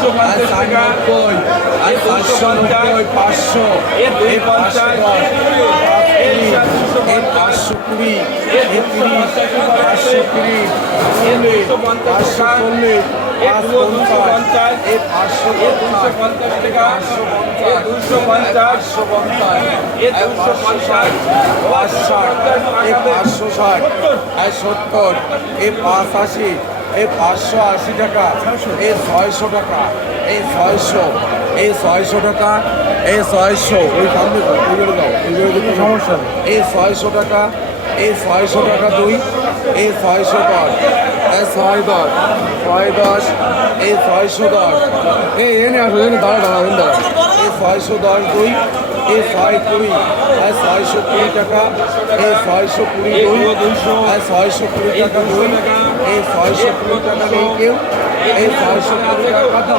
নব্বই, 500, 520, 540, 550, 560, 580, 580 টাকা, 600 টাকা, 600 টাকা, 600 ওই সামনে সমস্যা 600 টাকা, 600 টাকা 2, 610, 610, 610, 610, এনে আসো এনে দাঁড়া 610 2, 620, 620 টাকা, 620 2, 620 টাকা 2, 620 টাকা নেই কেউ, 620 টাকা